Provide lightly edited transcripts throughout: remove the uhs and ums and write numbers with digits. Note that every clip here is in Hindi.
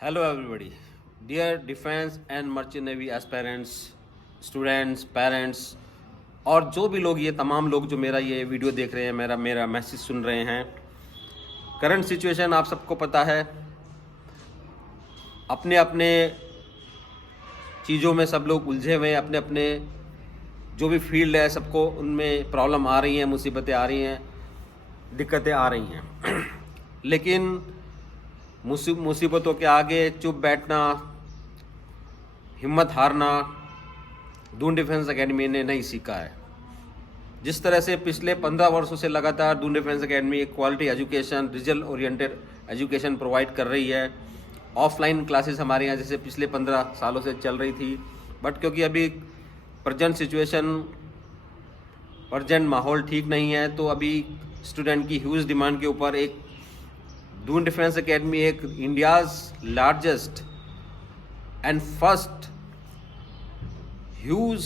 Hello everybody. Dear Defense and Merchant Navy aspirants, students, parents और जो भी लोग ये तमाम लोग जो मेरा ये वीडियो देख रहे हैं, मेरा मैसेज सुन रहे हैं। करंट सिचुएशन आप सबको पता है। अपने अपने चीज़ों में सब लोग उलझे हुए हैं, अपने अपने जो भी फील्ड है सबको उनमें प्रॉब्लम आ रही हैं, मुसीबतें आ रही हैं, दिक्कतें आ रही हैं। लेकिन मुसीबतों के आगे चुप बैठना, हिम्मत हारना दून डिफेंस एकेडमी ने नहीं सीखा है। जिस तरह से पिछले 15 वर्षों से लगातार दून डिफेंस एकेडमी एक quality education, result oriented education provide कर रही है। ऑफलाइन क्लासेस हमारे यहाँ जैसे पिछले 15 सालों से चल रही थी, बट क्योंकि अभी प्रेजेंट सिचुएशन, प्रेजेंट माहौल ठीक नहीं है, तो अभी स्टूडेंट की ह्यूज डिमांड के ऊपर एक दून डिफेंस एकेडमी एक India's largest and first huge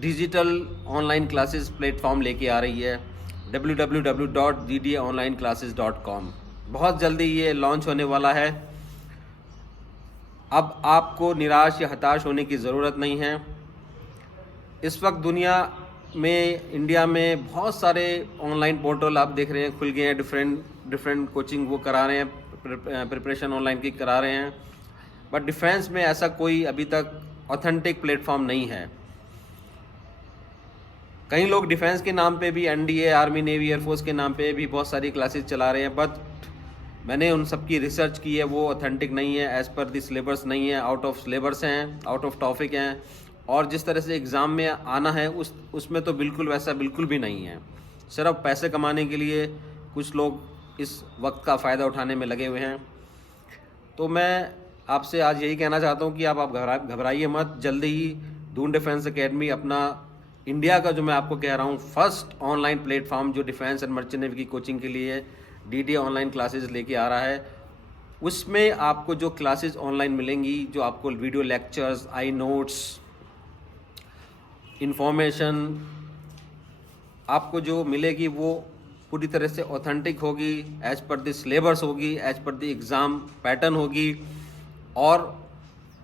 digital online classes platform लेके आ रही है, www.ddaonlineclasses.com। बहुत जल्दी ये लॉन्च होने वाला है। अब आपको निराश या हताश होने की ज़रूरत नहीं है। इस वक्त दुनिया में, इंडिया में बहुत सारे ऑनलाइन पोर्टल आप देख रहे हैं खुल गए हैं। डिफरेंट कोचिंग वो करा रहे हैं, प्रिपरेशन ऑनलाइन की करा रहे हैं, बट डिफेंस में ऐसा कोई अभी तक ऑथेंटिक प्लेटफॉर्म नहीं है। कई लोग डिफेंस के नाम पे भी, एनडीए, आर्मी, नेवी, एयरफोर्स के नाम पे भी बहुत सारी क्लासेस चला रहे हैं, बट मैंने उन सब की रिसर्च की है, वो ऑथेंटिक नहीं है, एज़ पर द सिलेबस नहीं है, आउट ऑफ सिलेबस हैं, आउट ऑफ टॉपिक हैं, और जिस तरह से एग्ज़ाम में आना है उसमें तो बिल्कुल वैसा बिल्कुल भी नहीं है। सिर्फ पैसे कमाने के लिए कुछ लोग इस वक्त का फ़ायदा उठाने में लगे हुए हैं। तो मैं आपसे आज यही कहना चाहता हूँ कि आप घबराइए मत। जल्दी ही दून डिफेंस एकेडमी अपना इंडिया का, जो मैं आपको कह रहा हूँ, फर्स्ट ऑनलाइन प्लेटफॉर्म जो डिफेंस एंड मर्चेंट नेवी की कोचिंग के लिए डीडी ऑनलाइन क्लासेस लेके आ रहा है। उसमें आपको जो क्लासेस ऑनलाइन मिलेंगी, जो आपको वीडियो लेक्चर्स, आई नोट्स, इंफॉर्मेशन आपको जो मिलेगी वो पूरी तरह से ऑथेंटिक होगी, एज पर द सिलेबस होगी, as per the exam pattern होगी। और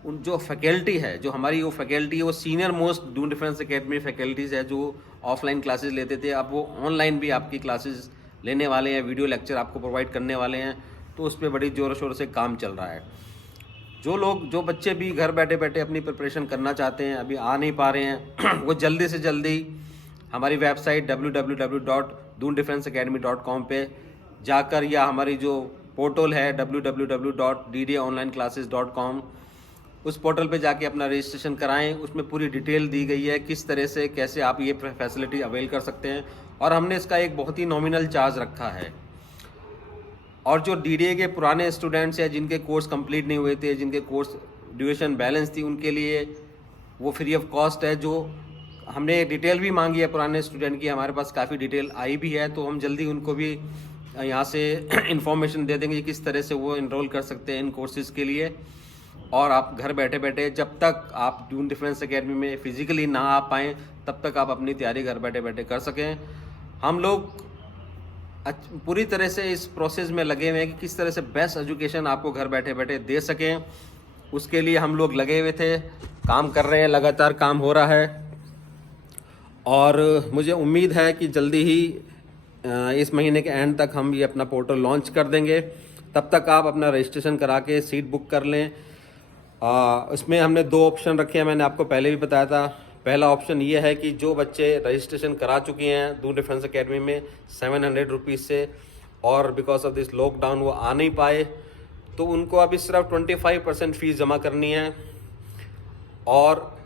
उन जो फैकल्टी है, जो हमारी वो फैकल्टी है, वो senior most Doon defence academy faculties है, जो ऑफलाइन क्लासेस लेते थे, अब वो ऑनलाइन भी आपकी क्लासेस लेने वाले हैं, वीडियो लेक्चर आपको प्रोवाइड करने वाले हैं। तो उस पर बड़ी ज़ोर शोर से काम चल रहा है। जो बच्चे भी घर बैठे बैठे अपनी प्रिपरेशन करना चाहते हैं, अभी आ नहीं पा रहे हैं, वो जल्दी से जल्दी हमारी वेबसाइट www.doondefenseacademy.com पे जाकर, या हमारी जो पोर्टल है www.ddaonlineclasses.com, उस पोर्टल पे जाके अपना रजिस्ट्रेशन कराएं। उसमें पूरी डिटेल दी गई है किस तरह से, कैसे आप ये फैसिलिटी अवेल कर सकते हैं। और हमने इसका एक बहुत ही नॉमिनल चार्ज रखा है। और जो डीडीए के पुराने स्टूडेंट्स हैं, जिनके कोर्स कंप्लीट नहीं हुए थे, जिनके कोर्स ड्यूरेशन बैलेंस थी, उनके लिए वो फ्री ऑफ कॉस्ट है। जो हमने डिटेल भी मांगी है पुराने स्टूडेंट की, हमारे पास काफ़ी डिटेल आई भी है, तो हम जल्दी उनको भी यहाँ से इंफॉर्मेशन दे देंगे किस तरह से वो इनरोल कर सकते हैं इन कोर्सेज़ के लिए। और आप घर बैठे बैठे, जब तक आप दून डिफेंस एकेडमी में फ़िज़िकली ना आ पाएँ, तब तक आप अपनी तैयारी घर बैठे बैठे कर सकें। हम लोग पूरी तरह से इस प्रोसेस में लगे हुए हैं कि किस तरह से बेस्ट एजुकेशन आपको घर बैठे बैठे दे सकें। उसके लिए हम लोग लगे हुए थे, काम कर रहे हैं, लगातार काम हो रहा है। और मुझे उम्मीद है कि जल्दी ही इस महीने के एंड तक हम ये अपना पोर्टल लॉन्च कर देंगे। तब तक आप अपना रजिस्ट्रेशन करा के सीट बुक कर लें। इसमें हमने 2 ऑप्शन रखे हैं, मैंने आपको पहले भी बताया था। पहला ऑप्शन ये है कि जो बच्चे रजिस्ट्रेशन करा चुके हैं दून डिफेंस एकेडमी में 700 रुपीज़ से, और बिकॉज ऑफ दिस लॉकडाउन वो आ नहीं पाए, तो उनको अभी सिर्फ 25% फ़ीस जमा करनी है और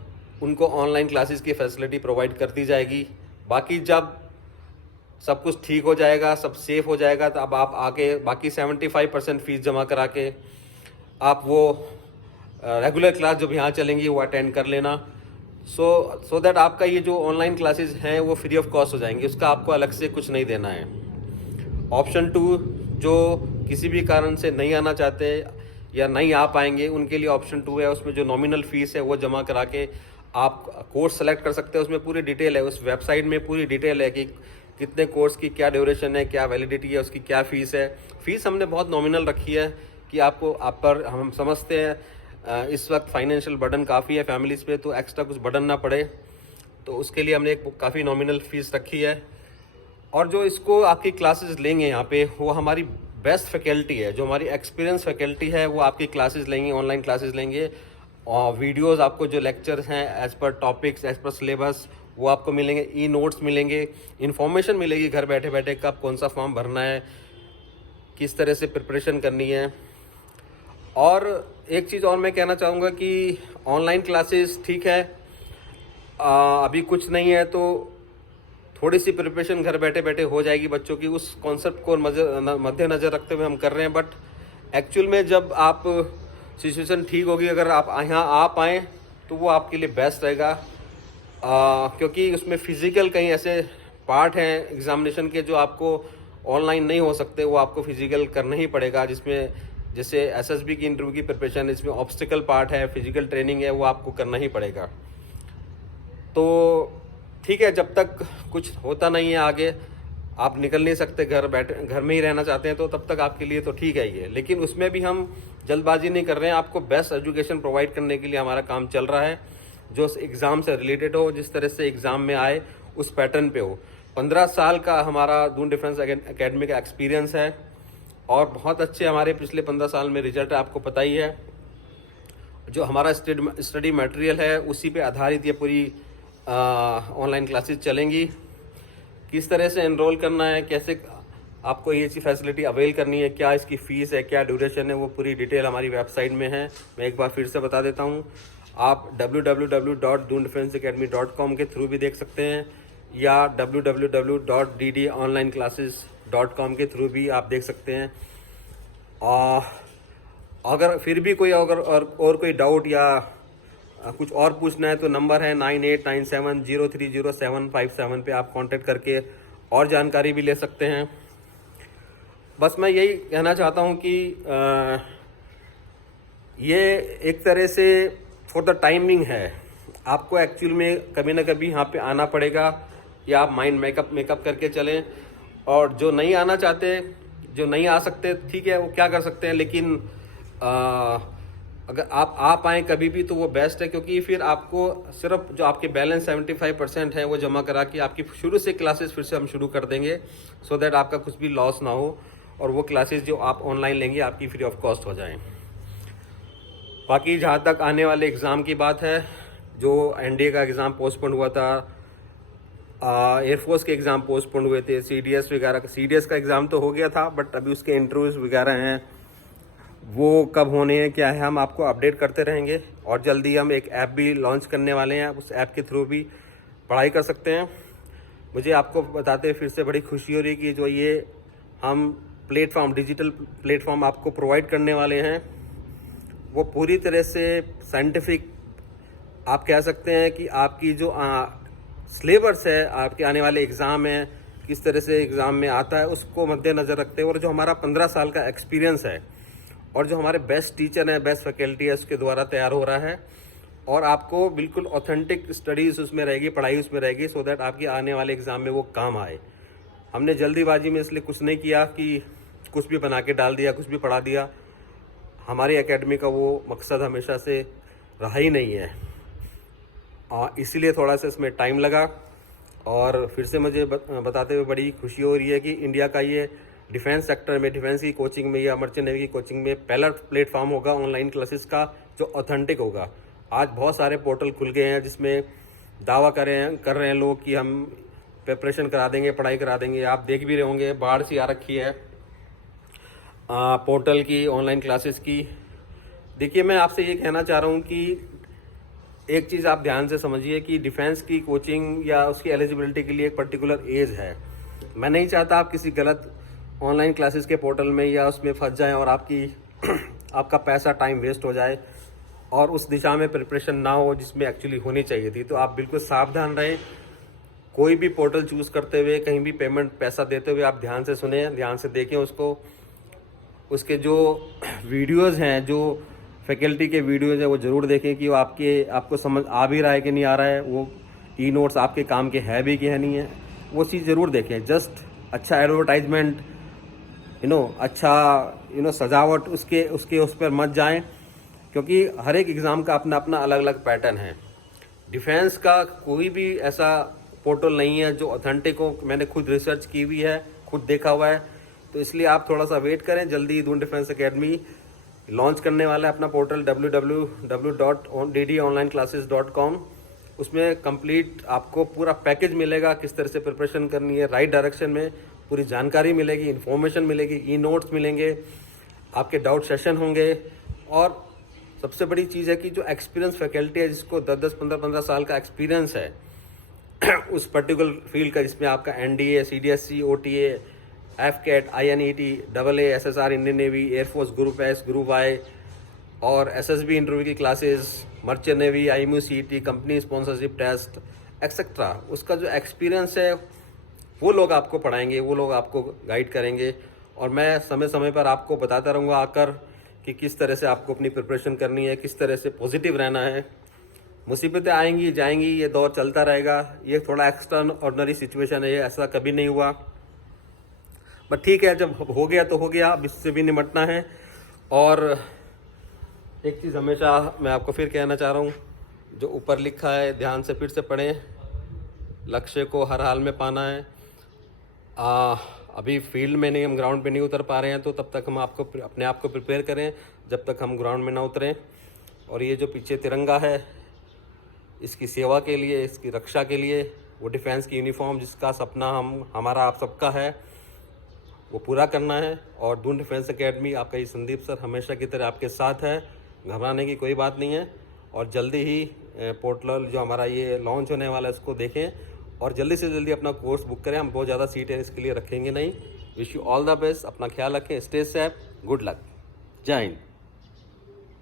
उनको ऑनलाइन क्लासेस की फैसिलिटी प्रोवाइड कर दी जाएगी। बाकी जब सब कुछ ठीक हो जाएगा, सब सेफ हो जाएगा, तो अब आप आके बाकी 75% फ़ीस जमा करा के आप वो रेगुलर क्लास जो भी यहाँ चलेंगी वो अटेंड कर लेना। सो दैट आपका ये जो ऑनलाइन क्लासेस हैं वो फ्री ऑफ कॉस्ट हो जाएंगी, उसका आपको अलग से कुछ नहीं देना है। ऑप्शन 2, जो किसी भी कारण से नहीं आना चाहते या नहीं आ पाएंगे, उनके लिए ऑप्शन 2 है। उसमें जो नॉमिनल फ़ीस है वो जमा करा के आप कोर्स सेलेक्ट कर सकते हैं। उसमें पूरी डिटेल है, उस वेबसाइट में पूरी डिटेल है कि कितने कोर्स की क्या ड्यूरेशन है, क्या वैलिडिटी है, उसकी क्या फ़ीस है। फ़ीस हमने बहुत नॉमिनल रखी है, कि आपको आप पर हम समझते हैं इस वक्त फाइनेंशियल बर्डन काफ़ी है फैमिलीज़ पे, तो एक्स्ट्रा कुछ बर्डन ना पड़े, तो उसके लिए हमने एक काफ़ी नॉमिनल फ़ीस रखी है। और जो इसको आपकी क्लासेस लेंगे यहाँ पे, वो हमारी बेस्ट फैकल्टी है, जो हमारी एक्सपीरियंस फैकल्टी है, वो आपकी क्लासेस लेंगे, ऑनलाइन क्लासेस लेंगे। और वीडियोस आपको जो लेक्चर्स हैं as per topics, as per syllabus, वो आपको मिलेंगे। ई नोट्स मिलेंगे, इन्फॉर्मेशन मिलेगी घर बैठे बैठे कब कौन सा फॉर्म भरना है, किस तरह से प्रिपरेशन करनी है। और एक चीज़ और मैं कहना चाहूँगा कि ऑनलाइन क्लासेस ठीक है, अभी कुछ नहीं है तो थोड़ी सी प्रिपरेशन घर बैठे बैठे हो जाएगी बच्चों की, उस कॉन्सेप्ट को मद्देनज़र रखते हुए हम कर रहे हैं। बट एक्चुअल में जब आप सिचुएशन ठीक होगी, अगर आप यहाँ आ पाएँ तो वो आपके लिए बेस्ट रहेगा, क्योंकि उसमें फ़िज़िकल कई ऐसे पार्ट हैं एग्ज़ामिनेशन के जो आपको ऑनलाइन नहीं हो सकते, वो आपको फिज़िकल करना ही पड़ेगा। जिसमें जैसे एसएसबी की इंटरव्यू की प्रिपरेशन, इसमें ऑब्स्टिकल पार्ट है, फिज़िकल ट्रेनिंग है, वो आपको करना ही पड़ेगा। तो ठीक है, जब तक कुछ होता नहीं है आगे, आप निकल नहीं सकते, घर में ही रहना चाहते हैं, तो तब तक आपके लिए तो ठीक है ये। लेकिन उसमें भी हम जल्दबाजी नहीं कर रहे हैं, आपको बेस्ट एजुकेशन प्रोवाइड करने के लिए हमारा काम चल रहा है, जो एग्ज़ाम से रिलेटेड हो, जिस तरह से एग्ज़ाम में आए उस पैटर्न पे हो। 15 साल का हमारा दून डिफेंस एकेडमी का एक्सपीरियंस है और बहुत अच्छे हमारे पिछले 15 साल में रिजल्ट आपको पता ही है। जो हमारा स्टडी मटेरियल है उसी पे आधारित ये पूरी ऑनलाइन क्लासेस चलेंगी। किस तरह से एनरोल करना है, कैसे आपको ये चीज़ फैसिलिटी अवेल करनी है, क्या इसकी फ़ीस है, क्या ड्यूरेशन है, वो पूरी डिटेल हमारी वेबसाइट में है। मैं एक बार फिर से बता देता हूँ, आप www.doondefenseacademy.com के थ्रू भी देख सकते हैं या www.ddonlineclasses.com के थ्रू भी आप देख सकते हैं। अगर फिर भी कोई और कोई डाउट या कुछ और पूछना है तो नंबर है 9897030757 पे आप कांटेक्ट करके और जानकारी भी ले सकते हैं। बस मैं यही कहना चाहता हूँ कि ये एक तरह से फॉर द टाइमिंग है, आपको एक्चुअल में कभी ना कभी यहाँ पे आना पड़ेगा, या आप माइंड मेकअप करके चलें। और जो नहीं आना चाहते, जो नहीं आ सकते, ठीक है, वो क्या कर सकते हैं, लेकिन अगर आप आ पाएँ कभी भी तो वो बेस्ट है, क्योंकि फिर आपको सिर्फ जो आपके बैलेंस 75% है वो जमा करा के आपकी शुरू से क्लासेस फिर से हम शुरू कर देंगे, सो दैट आपका कुछ भी लॉस ना हो और वो क्लासेस जो आप ऑनलाइन लेंगे आपकी फ्री ऑफ कॉस्ट हो जाएं। बाकी जहाँ तक आने वाले एग्ज़ाम की बात है, जो एनडीए का एग्ज़ाम पोस्टपोन हुआ था, एयरफोर्स के एग्ज़ाम पोस्टपोन हुए थे, सीडीएस वगैरह, सीडीएस का एग्ज़ाम तो हो गया था बट अभी उसके इंटरव्यूज़ वगैरह हैं, वो कब होने हैं क्या है हम आपको अपडेट करते रहेंगे। और जल्दी हम एक ऐप भी लॉन्च करने वाले हैं, उस ऐप के थ्रू भी पढ़ाई कर सकते हैं। मुझे आपको बताते हुए फिर से बड़ी खुशी हो रही है कि जो ये हम प्लेटफॉर्म, डिजिटल प्लेटफॉर्म आपको प्रोवाइड करने वाले हैं, वो पूरी तरह से साइंटिफिक, आप कह सकते हैं कि आपकी जो सिलेबस है, आपके आने वाले एग्ज़ाम है, किस तरह से एग्ज़ाम में आता है, उसको मद्देनज़र रखते हैं। और जो हमारा 15 साल का एक्सपीरियंस है और जो हमारे बेस्ट टीचर हैं, बेस्ट फैकल्टी है, उसके द्वारा तैयार हो रहा है। और आपको बिल्कुल ऑथेंटिक स्टडीज़ उसमें रहेगी, पढ़ाई उसमें रहेगी, सो दैट आपके आने वाले एग्ज़ाम में वो काम आए। हमने जल्दीबाजी में इसलिए कुछ नहीं किया कि कुछ भी बना के डाल दिया, कुछ भी पढ़ा दिया। हमारी एकेडमी का वो मकसद हमेशा से रहा ही नहीं है, इसीलिए थोड़ा सा इसमें टाइम लगा। और फिर से मुझे बताते हुए बड़ी खुशी हो रही है कि इंडिया का ये डिफेंस सेक्टर में, डिफेंस की कोचिंग में या मर्चेंट नेवी की कोचिंग में पहला प्लेटफॉर्म होगा ऑनलाइन क्लासेस का जो ऑथेंटिक होगा। आज बहुत सारे पोर्टल खुल गए हैं जिसमें दावा कर रहे हैं लोग कि हम प्रिपरेशन करा देंगे, पढ़ाई करा देंगे। आप देख भी रहे होंगे, बाढ़ सी आ रखी है पोर्टल की, ऑनलाइन क्लासेस की। देखिए, मैं आपसे ये कहना चाह रहा हूँ कि एक चीज़ आप ध्यान से समझिए कि डिफेंस की कोचिंग या उसकी एलिजिबिलिटी के लिए एक पर्टिकुलर एज है। मैं नहीं चाहता आप किसी गलत ऑनलाइन क्लासेस के पोर्टल में या उसमें फंस जाएं और आपका पैसा, टाइम वेस्ट हो जाए और उस दिशा में प्रिपरेशन ना हो जिसमें एक्चुअली होनी चाहिए थी। तो आप बिल्कुल सावधान रहें। कोई भी पोर्टल चूज़ करते हुए, कहीं भी पेमेंट पैसा देते हुए आप ध्यान से सुने, ध्यान से देखें उसको। उसके जो वीडियोज़ हैं, जो फैकल्टी के वीडियोज़ हैं, वो ज़रूर देखें कि वो आपको समझ आ भी रहा है कि नहीं आ रहा है, वो ई नोट्स आपके काम के है भी कि है नहीं है, वो चीज़ ज़रूर देखें। जस्ट अच्छा एडवर्टाइजमेंट अच्छा सजावट उसके उसके उस पर मत जाएं, क्योंकि हर एक एग्ज़ाम का अपना अपना अलग अलग पैटर्न है। डिफेंस का कोई भी ऐसा पोर्टल नहीं है जो ऑथेंटिक हो। मैंने खुद रिसर्च की हुई है, खुद देखा हुआ है, तो इसलिए आप थोड़ा सा वेट करें। जल्दी दून डिफेंस एकेडमी लॉन्च करने वाला है अपना पोर्टल www.ddonlineclasses.com। उसमें कंप्लीट आपको पूरा पैकेज मिलेगा, किस तरह से प्रिपरेशन करनी है, राइट डायरेक्शन में पूरी जानकारी मिलेगी, इन्फॉर्मेशन मिलेगी, ई नोट्स मिलेंगे, आपके डाउट सेशन होंगे। और सबसे बड़ी चीज़ है कि जो एक्सपीरियंस फैकल्टी है, जिसको 10-10, 15-15 साल का एक्सपीरियंस है उस पर्टिकुलर फील्ड का, जिसमें आपका NDA, CDSC, OTA, FCAT, INET, AA, SSR, Indian navy, air force, group S, group Y और SSB इंटरव्यू की classes, merchant navy, IMU CET, company sponsorship test etcetera, उसका जो एक्सपीरियंस है वो लोग आपको पढ़ाएंगे, वो लोग आपको गाइड करेंगे। और मैं समय समय पर आपको बताता रहूँगा आकर कि किस तरह से आपको अपनी प्रिपरेशन करनी है, किस तरह से पॉजिटिव रहना है। मुसीबतें आएंगी जाएंगी, ये दौर चलता रहेगा। ये थोड़ा एक्स्ट्रा ऑर्डिनरी सिचुएशन है, ये ऐसा कभी नहीं हुआ, बट ठीक है, जब हो गया तो हो गया, अब इससे भी निपटना है। और एक चीज़ हमेशा मैं आपको फिर कहना चाह रहा हूँ, जो ऊपर लिखा है ध्यान से फिर से पढ़ें, लक्ष्य को हर हाल में पाना है। अभी फील्ड में नहीं, हम ग्राउंड पे नहीं उतर पा रहे हैं, तो तब तक हम आपको अपने आप को प्रिपेयर करें जब तक हम ग्राउंड में ना उतरें। और ये जो पीछे तिरंगा है, इसकी सेवा के लिए, इसकी रक्षा के लिए, वो डिफेंस की यूनिफॉर्म जिसका सपना हमारा आप सबका है, वो पूरा करना है। और दून डिफेंस एकेडमी, आपका ये संदीप सर हमेशा की तरह आपके साथ है, घबराने की कोई बात नहीं है। और जल्दी ही पोर्टल जो हमारा ये लॉन्च होने वाला है उसको देखें और जल्दी से जल्दी अपना कोर्स बुक करें। हम बहुत ज़्यादा सीटें इसके लिए रखेंगे नहीं। Wish you all the best, अपना ख्याल रखें, स्टे सेफ, गुड लक, जय हिंद।